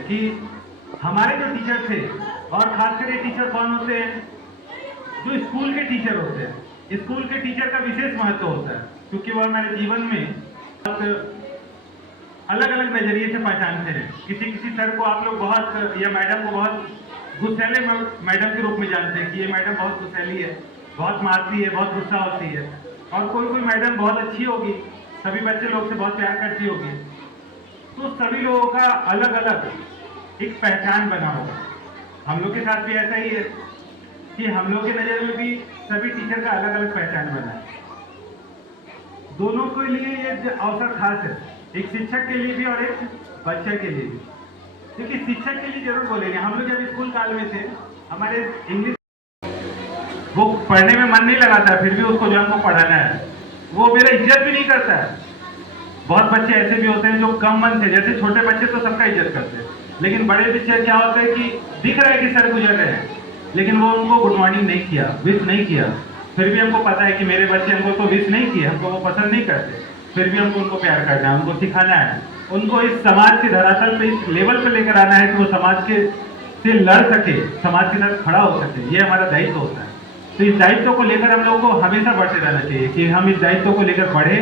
कि हमारे जो टीचर थे, और खासकर ये टीचर कौन होते हैं, जो स्कूल के टीचर होते हैं। स्कूल के टीचर का विशेष महत्व होता है, क्योंकि वो हमारे जीवन में अलग अलग नजरिए से पहचानते हैं। किसी किसी सर को आप लोग बहुत, या मैडम को बहुत गुस्सैले मैडम के रूप में जानते हैं कि ये मैडम बहुत गुस्सैली है, बहुत मारती है, बहुत गुस्सा होती है। और कोई कोई मैडम बहुत अच्छी होगी, सभी बच्चे लोग से बहुत प्यार करती होगी। तो सभी लोगों का अलग अलग एक पहचान बना होगा। हम लोग के साथ भी ऐसा ही है कि हम लोग के नज़र में भी सभी टीचर का अलग अलग पहचान बना है। दोनों के लिए ये अवसर खास है, एक शिक्षक के लिए भी और एक बच्चे के लिए भी। क्योंकि शिक्षक के लिए जरूर बोलेंगे, हम लोग जब स्कूल काल में थे, हमारे इंग्लिश वो पढ़ने में मन नहीं लगाता, फिर भी उसको जो हमको पढ़ाना है, वो मेरा इज्जत भी नहीं करता है। बहुत बच्चे ऐसे भी होते हैं जो कम मन से, जैसे छोटे बच्चे तो सबका इज्जत करते हैं, लेकिन बड़े बच्चे क्या होता है कि दिख रहा है कि सर गुजर रहे हैं, लेकिन वो उनको गुड मॉर्निंग नहीं किया, विश नहीं किया। फिर भी हमको पता है कि मेरे बच्चे हमको तो विश नहीं किए, हमको वो पसंद नहीं करते, फिर भी हमको उनको प्यार करना है, उनको सिखाना है, उनको इस समाज के धरातल पे, इस लेवल पे लेकर आना है कि वो समाज के से लड़ सके, समाज के साथ खड़ा हो सके। ये हमारा दायित्व होता है। तो इस दायित्व को लेकर हम लोगों को हमेशा बढ़ते रहना चाहिए कि हम इस दायित्व को लेकर बढ़े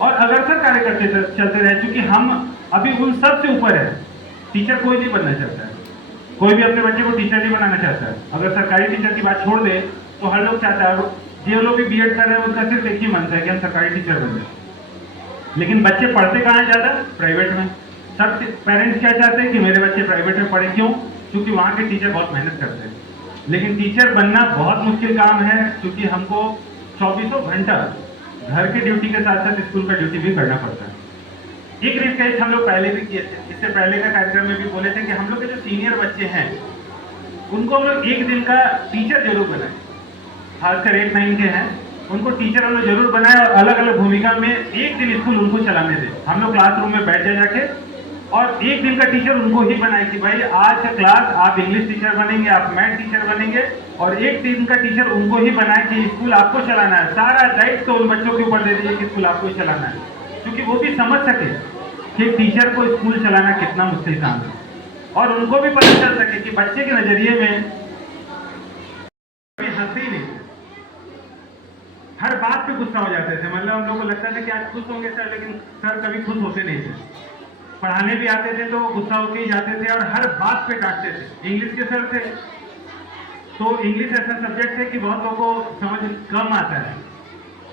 और अग्रसर कार्य करते चलते रहे, क्योंकि हम अभी उन सब से ऊपर है। टीचर कोई नहीं बनना चाहता है, कोई भी अपने बच्चे को टीचर नहीं बनाना चाहता है। अगर सरकारी टीचर की बात छोड़ दे तो हर लोग चाहता है, जो लोग भी बीएड कर रहे हैं उनका सिर्फ एक ही मन है कि हम सरकारी टीचर बन जाए। लेकिन बच्चे पढ़ते कहाँ ज्यादा? प्राइवेट में। सब पेरेंट्स क्या चाहते हैं कि मेरे बच्चे प्राइवेट में पढ़े। क्यों? क्योंकि वहाँ के टीचर बहुत मेहनत करते हैं। लेकिन टीचर बनना बहुत मुश्किल काम है, क्योंकि हमको 24 घंटा घर के ड्यूटी के साथ साथ स्कूल का ड्यूटी भी करना पड़ता है। एक रिक्वेस्ट हम लोग पहले भी किए थे, इससे पहले का कार्यक्रम में भी बोले थे कि हम लोग के जो सीनियर बच्चे हैं उनको हम लोग एक दिन का टीचर जरूर बनाए। खासकर 8-9 के हैं, उनको टीचर हम लोग जरूर बनाए और अलग अलग भूमिका में एक दिन स्कूल उनको चलाने दें। हम लोग क्लासरूम में बैठ जाके और एक दिन का टीचर उनको ही बनाए कि भाई आज का क्लास आप इंग्लिश टीचर बनेंगे, आप मैथ टीचर बनेंगे, और एक दिन का टीचर उनको ही बनाए कि स्कूल आपको चलाना है। सारा दायित्व तो उन बच्चों के ऊपर दे दीजिए कि स्कूल आपको ही चलाना है, क्योंकि वो भी समझ सके कि टीचर को स्कूल चलाना कितना मुश्किल काम है, और उनको भी पता चल सके कि बच्चे के नजरिए में हंसी नहीं, हर बात पे गुस्सा हो जाते थे। मतलब हम लोग को लगता था कि आज खुश होंगे सर, लेकिन सर कभी खुश होते नहीं थे। पढ़ाने भी आते थे तो गुस्सा होके ही जाते थे और हर बात पे डांटते थे। इंग्लिश के सर थे, तो इंग्लिश ऐसा सब्जेक्ट है कि बहुत लोगों को समझ कम आता है।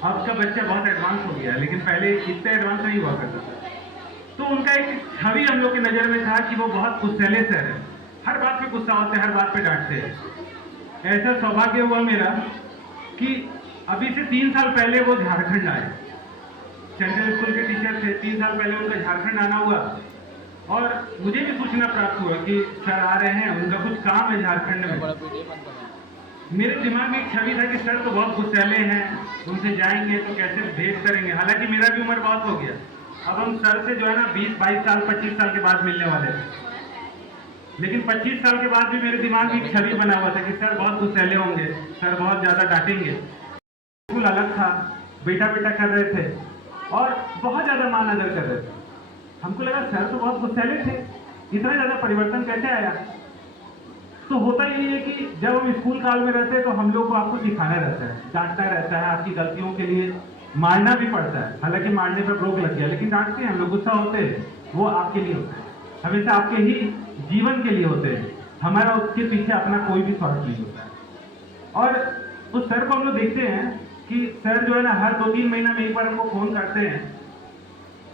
अब का बच्चा बहुत एडवांस हो गया है, लेकिन पहले इतना एडवांस नहीं हुआ करता था। तो उनका एक छवि हम लोग की नजर में था कि वो बहुत गुस्सैले सर है, हर बात पे गुस्सा होते, हर बात पे डांटते हैं। ऐसा सौभाग्य हुआ मेरा कि अभी से 3 साल पहले वो झारखंड आए। सेंट्रल स्कूल के टीचर थे, 3 साल पहले उनका झारखंड आना हुआ, और मुझे भी सूचना प्राप्त हुआ कि सर आ रहे हैं, उनका कुछ काम है झारखंड में। मेरे दिमाग में एक छवि था कि सर तो बहुत गुस्सैले हैं, उनसे जाएंगे तो कैसे भेंट करेंगे। हालांकि मेरा भी उम्र बहुत हो गया, अब हम सर से जो है ना 20-22 साल 25 साल के बाद मिलने वाले थे। लेकिन 25 साल के बाद भी मेरे दिमाग में एक छवि बना हुआ था कि सर बहुत गुस्सैले होंगे, सर बहुत ज्यादा डांटेंगे। स्कूल अलग था, बेटा बेटा कर रहे थे और बहुत ज्यादा मान आदर कर रहे थे। हमको लगा सर तो बहुत गुस्सैले थे, इतना ज्यादा परिवर्तन कैसे आया? तो होता यही है कि जब हम स्कूल काल में रहते हैं तो हम लोग को आपको सिखाना रहता है, डांटना रहता है, आपकी गलतियों के लिए मारना भी पड़ता है। हालांकि मारने पर रोक लग गया, लेकिन डांटते हैं हम लोग, गुस्सा होते हैं, वो आपके लिए होता है, हमेशा आपके ही जीवन के लिए होते हैं। हमारा उसके पीछे अपना कोई भी स्वार्थ नहीं होता है। और उस सर को हम लोग देखते हैं कि सर जो है ना हर 2-3 महीना में एक बार हमको फोन करते हैं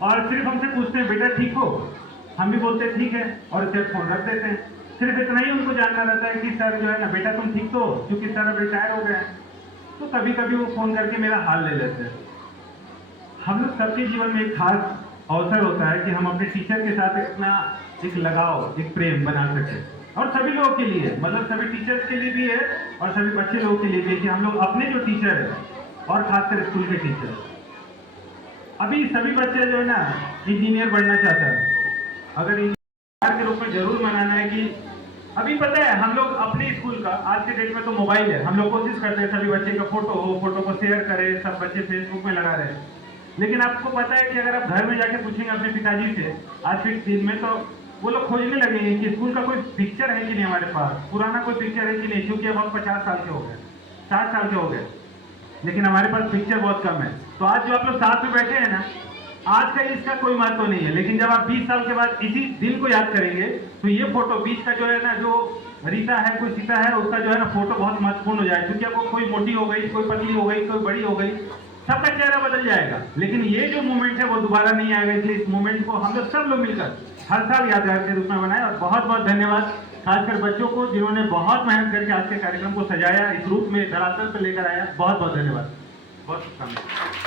और सिर्फ हमसे पूछते हैं बेटा ठीक हो? हम भी बोलते हैं ठीक है, और उससे फोन रख देते हैं। सिर्फ इतना ही उनको जानना रहता है कि सर जो है ना बेटा तुम ठीक तो हो, क्योंकि सर अब रिटायर हो गए हैं। तो कभी कभी वो फोन करके मेरा हाल ले लेते हैं। हम लोग सबके जीवन में एक खास अवसर होता है कि हम अपने टीचर के साथ इतना एक लगाव, एक प्रेम बना सके। और सभी लोगों के लिए, मतलब सभी टीचर्स के लिए भी है और सभी बच्चे लोगों के लिए भी है कि हम लोग अपने जो टीचर है, और खासकर स्कूल के टीचर, अभी सभी बच्चे जो है ना इंजीनियर बनना चाहता है। अगर इंजीनियर के रूप में जरूर मनाना है कि अभी पता है हम लोग अपने स्कूल का, आज के डेट में तो मोबाइल है, हम लोग कोशिश करते हैं सभी बच्चे का फोटो हो, फोटो को शेयर करें, सब बच्चे फेसबुक में लगा रहे हैं। लेकिन आपको पता है कि अगर आप घर में जाके पूछेंगे अपने पिताजी से आज के दिन में, तो वो लोग खोजने लगे हैं कि स्कूल का कोई पिक्चर है कि नहीं हमारे पास, पुराना कोई पिक्चर है कि नहीं, क्योंकि अब हम 50 साल के हो गए, 60 साल के हो गए, लेकिन हमारे पास पिक्चर बहुत कम है। तो आज जो आप लोग साथ में बैठे हैं ना, आज का इसका कोई महत्व नहीं है, लेकिन जब आप 20 साल के बाद इसी दिन को याद करेंगे तो ये फोटो बीच का जो है ना, जो रीता है, कोई सीता है, उसका जो है ना फोटो बहुत महत्वपूर्ण हो जाए, क्योंकि अब वो कोई मोटी हो गई, कोई पतली हो गई, कोई बड़ी हो गई, सबका चेहरा बदल जाएगा, लेकिन ये जो मोमेंट है वो दोबारा नहीं आएगा। इसलिए इस मोमेंट को हम लोग सब लोग मिलकर हर साल यादगार के रूप में बनाए। और बहुत बहुत धन्यवाद खासकर बच्चों को, जिन्होंने बहुत मेहनत करके आज के कार्यक्रम को सजाया, इस रूप में धरातल पर लेकर आया। बहुत बहुत धन्यवाद, बहुत शुभकामनाएं।